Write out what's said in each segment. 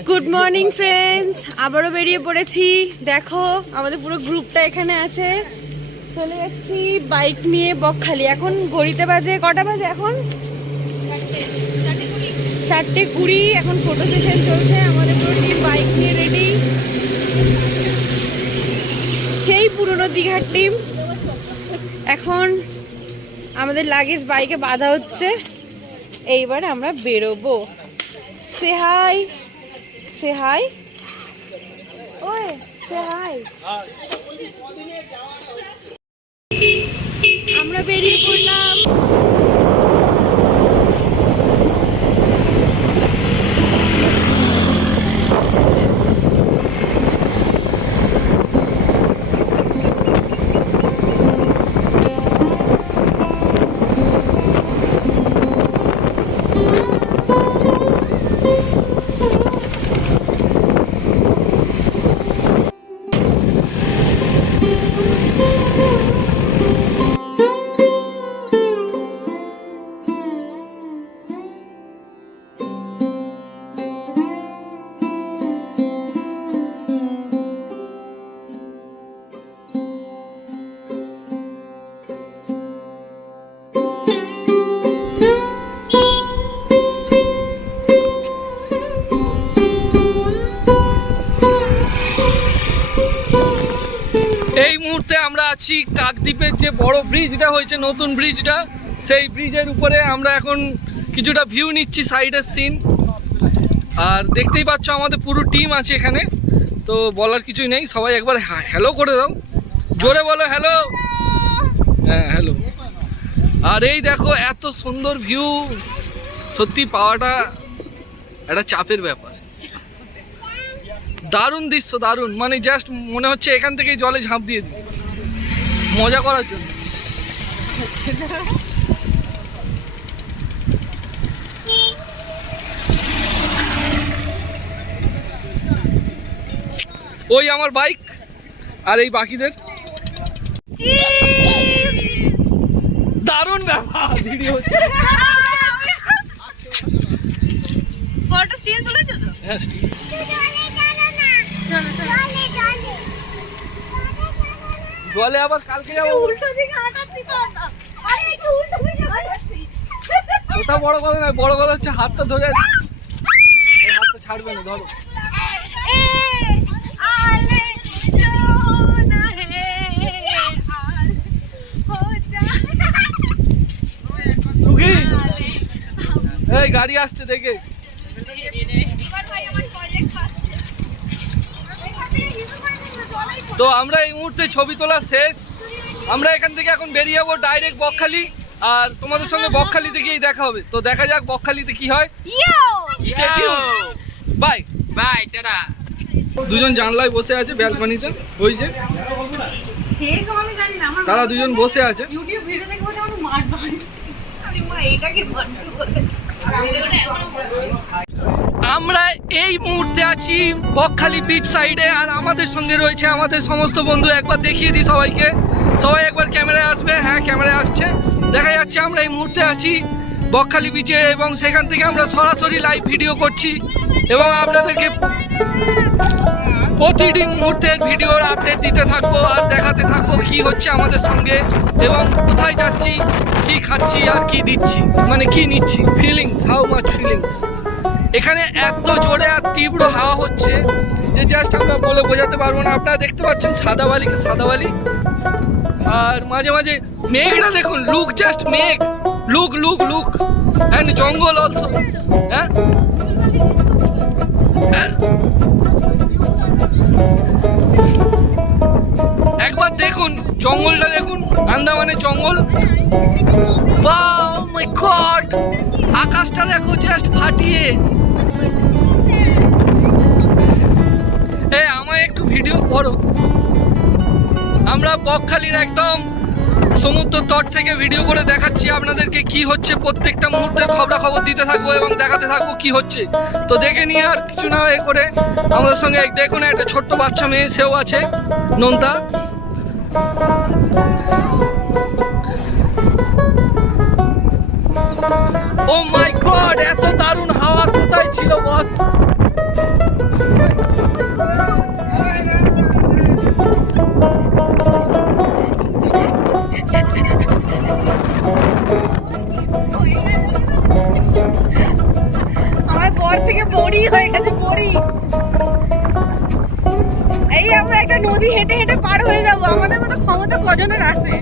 Good morning friends আবারও বেরিয়ে পড়েছি। দেখো, আমাদের পুরো গ্রুপটা এখানে আছে। চলে যাচ্ছি বাইক নিয়ে বকখালি। এখন ঘড়িতে বাজে কটা বাজে এখন? চারটে কুড়ি। এখন ফটো সেশন চলছে। আমাদের পুরো টিম বাইক নিয়ে রেডি সেই পুরনো দীঘার টিম এখন আমাদের লাগেজ বাইকে বাঁধা হচ্ছে। এইবার আমরা বেরোবো। সে হাই সে হাই ওই সে হাই আমরা বেরিয়ে পড়লাম। ব্রিজটা হয়েছে, নতুন ব্রিজটা। সেই ব্রিজের উপরে আমরা এখন কিছুটা ভিউ নিচ্ছি সাইডের সিন আর দেখতেই পাচ্ছ আমাদের পুরো টিম আছে এখানে। তো বলার কিছুই নেই, সবাই একবার হ্যালো করে দাও। জোরে বলো হ্যালো হ্যাঁ হ্যালো আর এই দেখো, এত সুন্দর ভিউ সত্যি পাওয়াটা একটা চাপের ব্যাপার। দারুণ দৃশ্য, দারুণ। মানে জাস্ট মনে হচ্ছে এখান থেকেই জলে ঝাঁপ দিয়ে দিই। মজা করার জন্য। ওই আমার বাইক আর এই বাকিদের। দারুণ ব্যাপার ভিডিও। স্টিল হ্যাঁ ঠিক। জলে আবার কালকে যাব উল্টো ওটা বড় কথা না বড় কথা হচ্ছে হাতটা ধরে হাতটা ছাড়বে না ধরো। এই গাড়ি আসছে দেখে। তো আমরা এই মুহূর্তে ছবি তোলা শেষ। আমরা এখান থেকে এখন বেরিয়ে যাব ডাইরেক্ট বকখালি আর তোমাদের সঙ্গে বকখালিতে গিয়েই দেখা হবে। তো দেখা যাক বকখালিতে কি হয়। বাই বাই টাটা। দুজন জানলায় বসে আছে ব্যালকনিতে ওই যে। শেষ আমি জানি না আমার তারা দুজন বসে আছে। ইউটিউব ভিডিও দেখে বলে আমার মার বান্টু আরে মা এটাকে আমরা এই মুহূর্তে আছি বকখালি বিচ সাইডে আর আমাদের সঙ্গে রয়েছে আমাদের সমস্ত বন্ধু। একবার দেখিয়ে দিই সবাইকে। সবাই একবার ক্যামেরায় আসবে। হ্যাঁ ক্যামেরায় আসছে। দেখা যাচ্ছে আমরা এই মুহূর্তে আছি বকখালি বিচে এবং সেখান থেকে আমরা সরাসরি লাইভ ভিডিও করছি। এবং আপনাদেরকে প্রতিদিন মুহূর্তের ভিডিওর আপডেট দিতে থাকব আর দেখাতে থাকব কি হচ্ছে আমাদের সঙ্গে এবং কোথায় যাচ্ছি, কি খাচ্ছি আর কি দিচ্ছি। মানে কি নিচ্ছি? ফিলিংস হাউ মাচ ফিলিংস এখানে এত জোরে আর তীব্র হাওয়া হচ্ছে যে জাস্ট আমরা বলে বোঝাতে পারব না। আপনারা দেখতে পাচ্ছেন সাদা বালিকে সাদা বালি আর মাঝে মাঝে মেঘটা দেখুন লুক জাস্ট মেঘ। Look look look and jungle also হ্যাঁ? একবার দেখুন, জঙ্গলটা দেখুন, আন্দামানের জঙ্গল। গড আকাশটা দেখো জাস্ট ফাটিয়ে। ভিডিও করো। আমরা বকখালির একদম সমুদ্র তট থেকে ভিডিও করে দেখাচ্ছি আপনাদেরকে কি হচ্ছে। প্রত্যেকটা মুহূর্তের খবরাখবর দিতে থাকব এবং দেখাতে থাকব কি হচ্ছে। তো দেখে নিয়ে আর কিছু না এ করে আমাদের সঙ্গে দেখুন একটা ছোট্ট বাচ্চা মেয়ে, সেও আছে, নোনতা। ও মাই গড, এত দারুণ হাওয়া কোথায় ছিল, বস? নদী হেঁটে হেঁটে পার হয়ে যাব। আমাদের মতো ক্ষমতা কজনের আছে?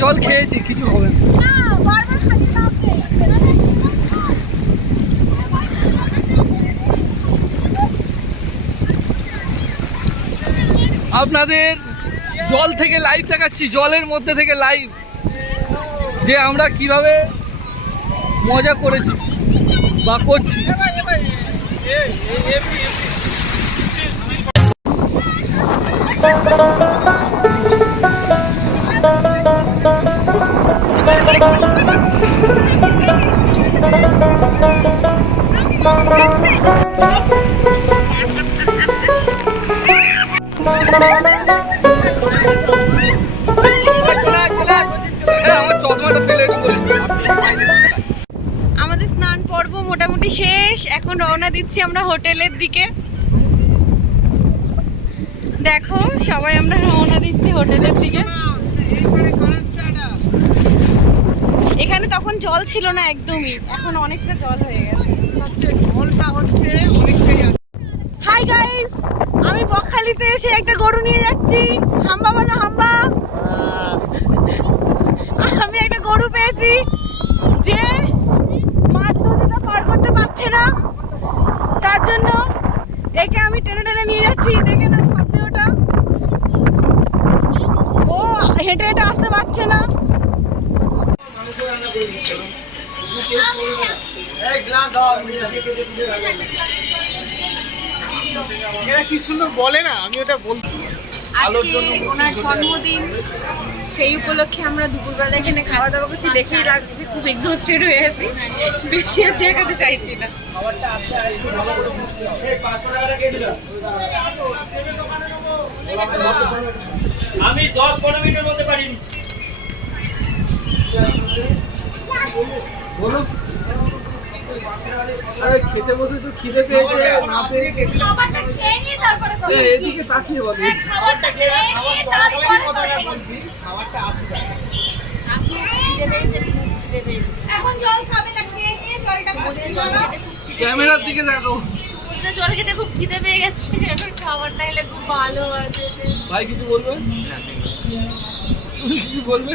জল খেয়েছি কিছু হবে না আপনাদের জল থেকে লাইভ দেখাচ্ছি জলের মধ্যে থেকে লাইভ যে আমরা কীভাবে মজা করেছি বা করছি হ্যাঁ আমার আমাদের স্নান পর্ব মোটামুটি শেষ। এখন রওনা দিচ্ছি আমরা হোটেলের দিকে। দেখো, সবাই আমরা রওনা দিচ্ছি হোটেলের দিকে এখানে তখন জল ছিল না একদমই এখন অনেকটা জল হয়ে গেছে। জলটা হচ্ছে হাই গাইস আমি বকখালিতে এসে একটা গরু নিয়ে যাচ্ছি। হাম্বা বলো হাম্বা। আমি একটা গরু পেয়েছি যে মাঝ নদীটা পার করতে পারছে না। তার জন্য একে আমি টেনে টেনে নিয়ে যাচ্ছি। দেখে না ওটা। ও হেঁটে হেঁটে আসতে পারছে না। এরা কি সুন্দর বলে না? আমি ওটা বল আজকে ওনার জন্মদিন সেই উপলক্ষে আমরা দুপুরবেলা এখানে খাওয়া দাওয়া করছি। দেখেই লাগছে খুব এক্সস্টেড হয়ে আছি। বেশি আর দেখাতে চাইছি না। আমি দশ পনেরো মিনিটের মধ্যে দিচ্ছি। বলো। আরে খেতে বসে তো খিদে পেয়েছে না পেয়ে এদিকে তাকিয়ে বলো চলো। ক্যামেরার দিকে দেখো। সমুদ্রে জল খেতে খুব খিদে পেয়ে গেছে। এখন খাবারটা এলে খুব ভালো আছে। ভাই কিছু বলবে? তুমি কিছু বলবে?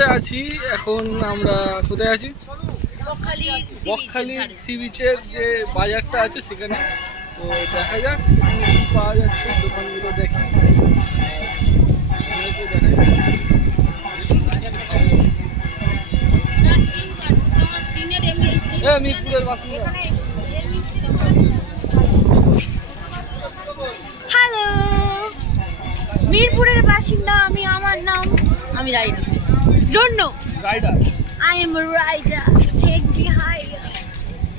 মুহূর্তে আছি এখন আমরা কোথায় আছি? বকখালির সি বিচের যে বাজারটা আছে সেখানে। তো দেখা যাক সেখানে কি পাওয়া যাচ্ছে দোকানগুলো দেখি। বাসিন্দা। হ্যালো মিরপুরের বাসিন্দা আমি আমার নাম? আমি rider don't know. Rider. I am a rider. Take me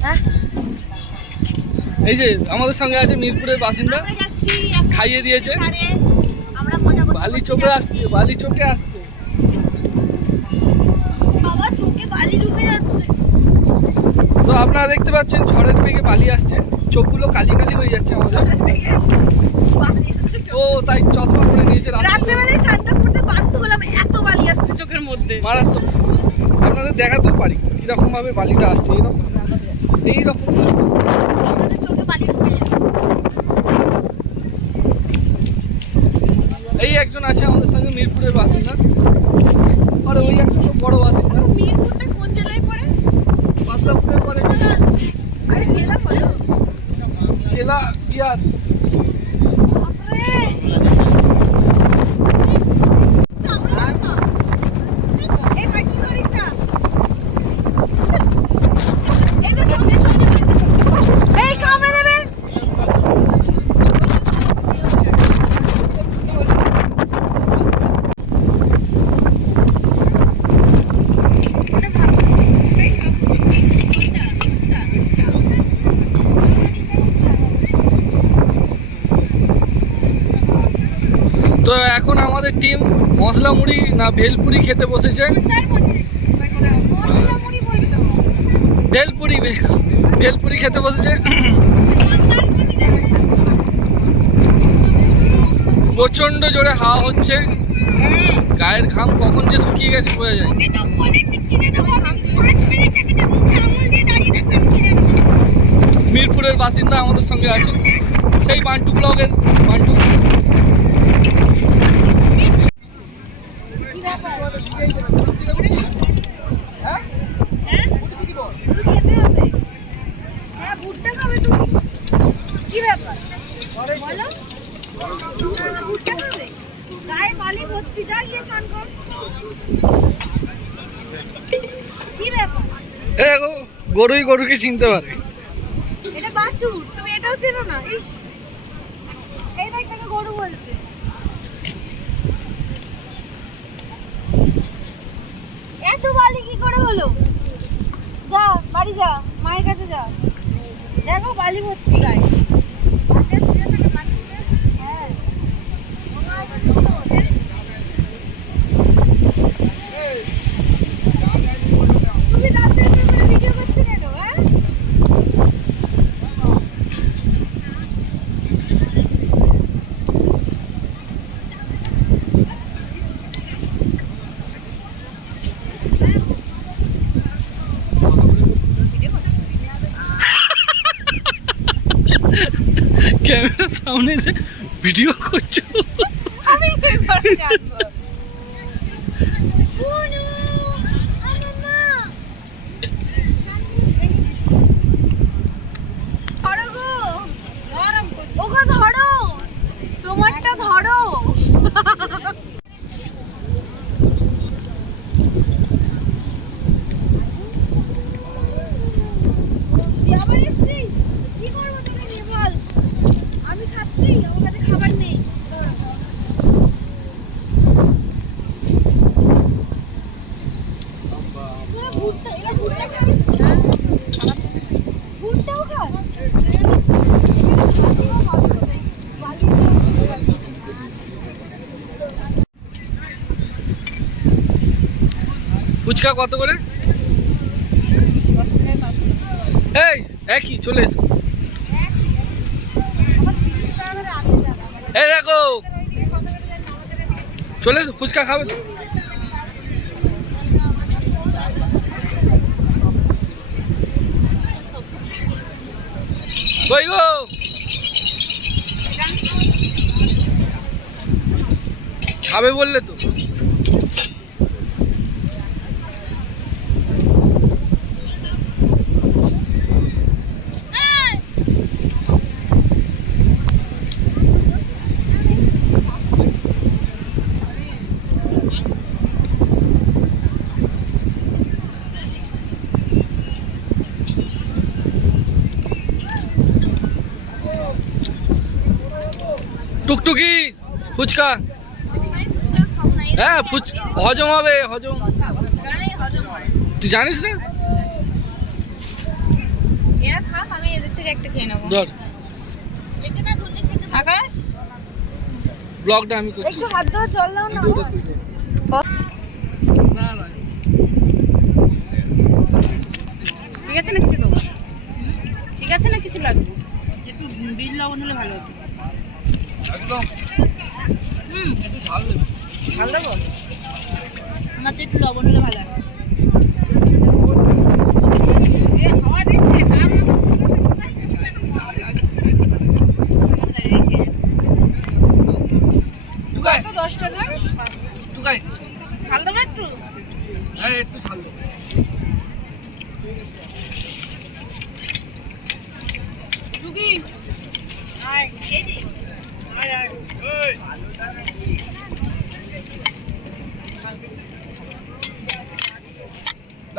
হ্যাঁ এই যে আমাদের সঙ্গে আছে মিরপুরের বাসিন্দা খাইয়ে দিয়েছে বালি চোখে আসছে বালি চোখে আসছে আপনারা দেখতে পাচ্ছেন ঝড়ের বেগে বালি আসছে। চোখগুলো কালি কালি হয়ে যাচ্ছে আমাদের। ও তাই চশমা পরে নিয়েছে রাত্রে। রাত্রেবেলায় সানগ্লাস পরতে বাধ্য হলাম এত বালি আসছে চোখের মধ্যে। মারাত্মক। আপনাদের দেখাতেও পারি কীরকম ভাবে বালিটা আসছে এইরকম। এইরকম। এই একজন আছে আমাদের সঙ্গে মিরপুরের বাসিন্দা। আর ওই একটা বড় বাসিন্দা। মিরপুরটা কোন জেলায় পড়ে? বাসলাপুরের পরে জেলা জেলা বিহার এই ফাইসলি করিস না এই তো সঙ্গে সঙ্গে এই কামড়ে দেবে তো এখন আমাদের টিম মশলা মুড়ি না ভেলপুরি খেতে বসেছে ভেলপুরি ভেলপুরি খেতে বসেছে প্রচণ্ড জোরে হাওয়া হচ্ছে। গায়ের ঘাম কখন যে শুকিয়ে গেছে বোঝা যায় মিরপুরের বাসিন্দা আমাদের সঙ্গে আছে সেই বান্টু ব্লগের বান্টু হ্যাঁ ভুট্টা খাবে তুমি কি ব্যাপার বলো তুমি শুধু ভুট্টা খাবে গায়ে বালি ভর্তি গিয়ে স্নান কর কি ব্যাপার গরুই গরুকে চিনতে পারে। এটা বাছুর, তুমি এটাও চেনো না? ইস। এই দেখ তাকে গরু বলছে এত বালি কি করে হলো যা বাড়ি যা মায়ের কাছে যা দেখো বালি ভর্তি গায়ে হ্যাঁ তুমি রাত্রে করে ভিডিও করছ কেন হ্যাঁ ক্যামেরার সামনে এসে ভিডিও করছ। আমি ধরো। তোমারটা ধরো তুই আবার এসছিস? কি করব তোকে নিয়ে বল? আমি খাচ্ছি আমার কাছে খাবার নেই তোরা ভুট্টা এরা ভুট্টা খায় ভুট্টাও খায় ফুচকা কত করে? এই, একই, চলে এসো। এই দেখো। চলে এসো, ফুচকা খাবে তো। গো? খাবে বললে তো। টুকটুকি ফুচকা। হ্যাঁ ফুচ হজম হবে হজম। তুই জানিস না? আমি একটা খেয়ে নেব। ধর। আকাশ? ব্লগটা আমি করছি। একটু হাত ধোয়া জল দাও না। ঠিক আছে না কিছু দেবো? ঠিক আছে না কিছু লাগবে? একটু বিল লবণ হলে ভালো হতো। একদম। হুম। একটু ঝাল দেবে ঝাল দেবো? আমার তো একটু লবণ হলে ভালো হয়।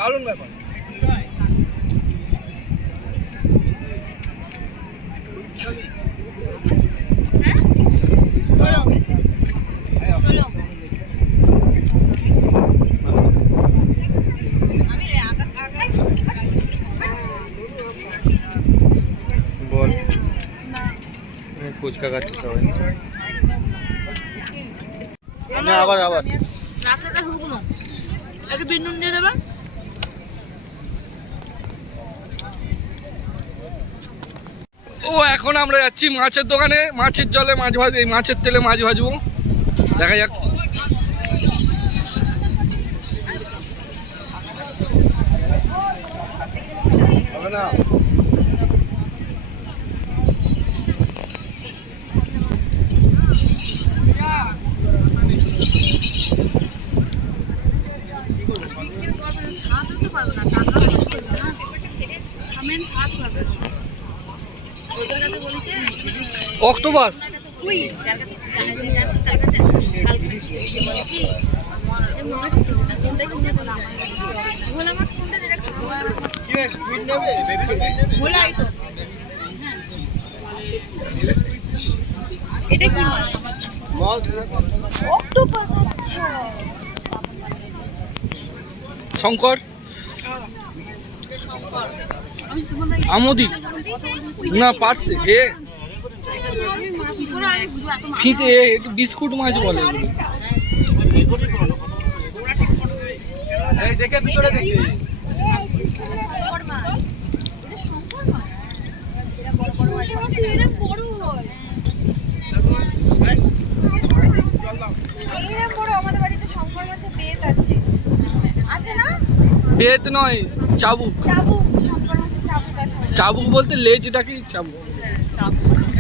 দারুণ ব্যাপার। ফুচকা খাচ্ছে সবাই। না আবার আবার। রাস্তাটা শুকনো একটু বিনুন দিয়ে দেবা ও এখন আমরা যাচ্ছি মাছের দোকানে, মাছের জলে মাছ ভাজ এই মাছের তেলে মাছ ভাজবো। দেখা যাক। এটা কি মাছ অক্টোপাস। আচ্ছা শঙ্কর। আমোদি। না পারছে এ ফিতে একটু বিস্কুট মাছ বলে। এগুলো। দেখে ভিতরে নয় চাবুক। চাবুক শঙ্কর মাছের চাবুক চাবুক বলতে লেজটাকেই চাবুক।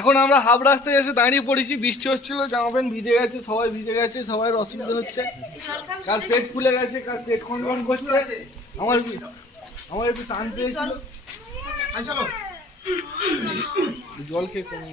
এখন আমরা হাফ রাস্তায় এসে দাঁড়িয়ে পড়েছি বৃষ্টি হচ্ছিল জামা প্যান্ট ভিজে গেছে সবাই ভিজে গেছে সবাই অসুবিধা হচ্ছে। কার পেট ফুলে গেছে কার পেট খন খনখন করছে। আমার আমার একটু টান পেয়েছিল। জল খেয়ে কমে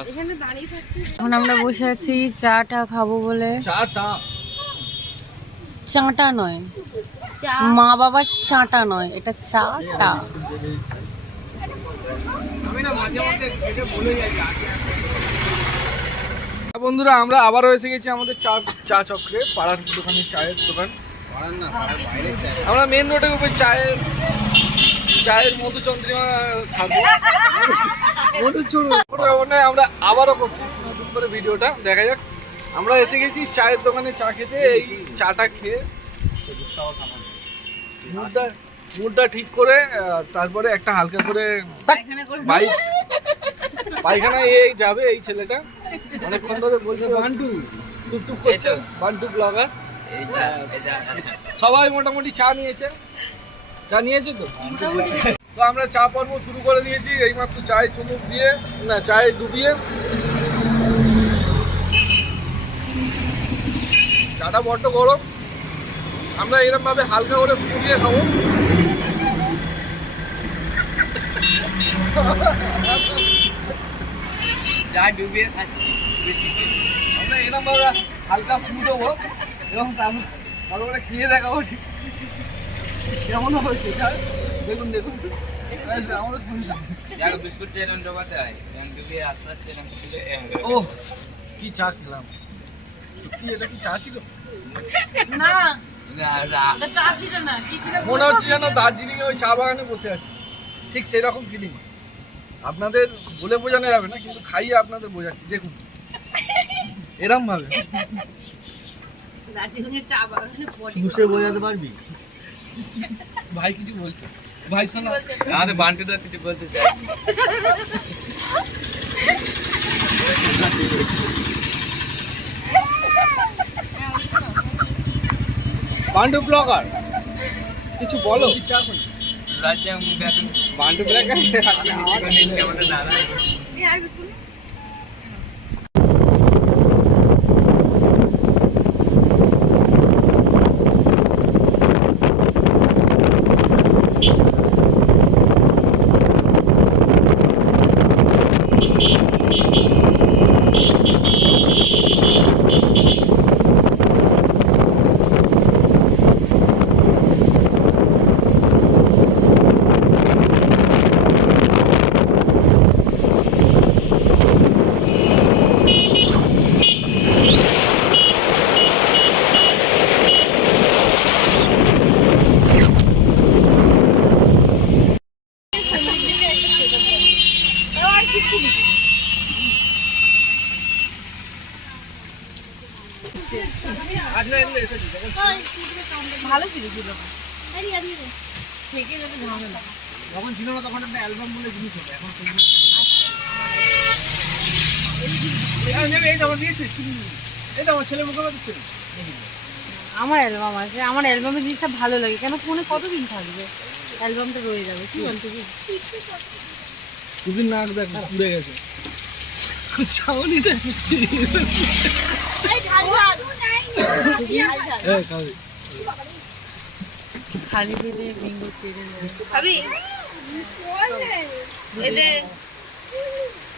এখন আমরা বসে আছি চাটা খাব বলে। চাটা। চাটা নয়। মা বাবার চাটা নয় এটা চাটা। আমি না মাঝে মধ্যে এসে বলে যাই যে আগে আসো। বন্ধুরা আমরা আবারও এসে গেছি আমাদের চা চা চক্রে পাড়ার দোকানে চায়ের দোকান। আমরা মেন রোডের উপরে চায়ের চায়ের সারবো মধুচন্দ্রিমা আমরা আবারও করছি নতুন করে ভিডিওটা। দেখা যাক। আমরা এসে গেছি চায়ের দোকানে চা খেতে। এই চাটা খেয়ে মুডটা মুডটা ঠিক করে তারপরে একটা হালকা করে বাইক পায়খানা এই যাবে এই ছেলেটা। অনেকক্ষণ ধরে বলছে বান্টু টুকটুক করছে। বান্টু ব্লগার। সবাই মোটামুটি চা নিয়েছে। চা নিয়েছে তো? তো আমরা চা পর্ব শুরু করে দিয়েছি এইমাত্র চায়ে চুমুক দিয়ে না চায়ে ডুবিয়ে। চাটা বড্ড গরম। আমরা এরকম ভাবে হালকা করে পুড়িয়ে খাব। যা ডুবিয়ে খাচ্ছি আমরা এরকম ভাবে হালকা ফু দেবো এবং তারপর তারপরে খেয়ে দেখাবো ঠিক। কেমন সেটা? দেখুন দেখুন। শুনলাম। বিস্কুট ট্রেন ডোবাতে হয়। আস্তে আস্তে ও কি চা খেলাম? সত্যি এটা কি চা ছিল? না। ওটা চা ছিল না কি ছিল মনে হচ্ছে যেন দার্জিলিং ওই চা বাগানে বসে আছি। ঠিক সেই রকম ফিলিংস আপনাদের বলে বোঝানো যাবে না কিন্তু খাইয়ে আপনাদের বোঝাচ্ছি। দেখুন। এরম ভাবে চা বাগানে বোঝাতে পারবি? ভাই কিছু বলছে? ভাই শোনা। আমাদের বান্টুদা কিছু বলতে চাই বান্টু ব্লগার কিছু বলো। বান্টু ব্লগার? ভালো ছিল। থেকে যাবে ঝামেলা। যখন ছিল না তখন একটা অ্যালবাম বলে জিনিস হতো এখন এই যখন দিয়েছিস এই তো আমার ছেলে মুখে ছিল আমার অ্যালবাম আছে আমার অ্যালবামের জিনিসটা ভালো লাগে কেন ফোনে কতদিন থাকবে? অ্যালবামটা রয়ে যাবে কি বলতে? কি দুদিন দেখ পুড়ে গেছে। খাবে খালি পেটে বিঙ্গো পেটে খাবি? এদের